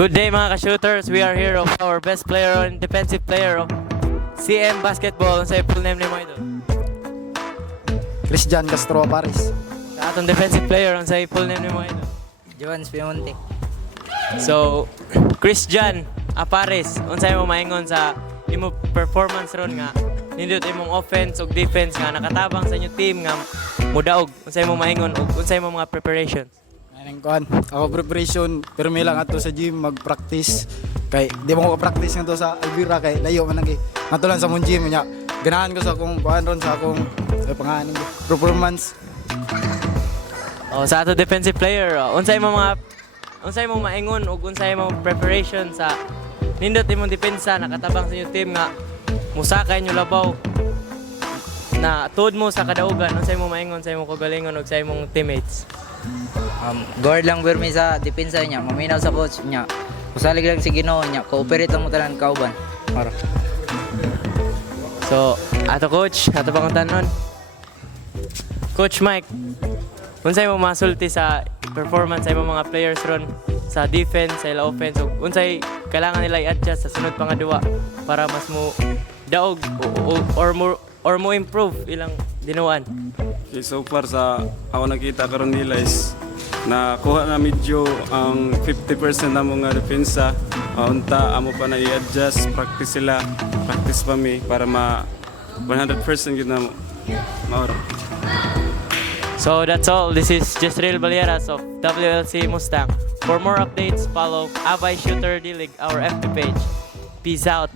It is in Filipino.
Good day mga ka-shooters. We are here of our best player and defensive player of CM Basketball. Ang sa full name ni mo ito. Christian Castro Paris. Sa atong defensive player, ang sa full name ni mo ito. Jones Piemonte. So, Christian Apares, unsay mo maingon sa imo performance ron nga nindot imong offense ug defense nga nakatabang sa inyo team nga mudaog. Unsay mo maingon ug unsay mo mga preparations? Anong kuan? Ako preparation, pero may lang ato sa gym mag-practice. Kay di mo ko practice nga to sa Alvira kay layo man lagi. Natulan sa mong gym nya. Ganahan ko sa akong kuan ron sa akong pangalan ko, performance. Oh, sa ato defensive player, unsay mo maingon ug unsay mo preparation sa nindot imong depensa nakatabang sa inyo team nga musakay inyo labaw na tuod mo sa kadaugan. Unsay mo maingon sa imong kagalingon ug sa imong teammates? Guard lang Bermi sa depensa niya, maminaw sa coach niya. Musalig lang si Ginoo niya, cooperate lang mo tanan kauban. Mara. So, ato coach, ato panguntanon. Coach Mike, unsay mo masulti sa performance sa imong mga players ron sa defense, sa ila offense, ug unsay kailangan nila i-adjust sa sunod pa nga duwa para mas mo daog or mo improve ilang dinuan? Okay, so far sa ako nakita karon nila is nakuha na medyo ang 50% na mga depensa. Unta amo pa na i-adjust, practice pa mi para ma 100% gid na maoro. So that's all. This is Jezreel Balieras of WLC Mustang. For more updates, follow Abay Shooter D-League, our FB page. Peace out.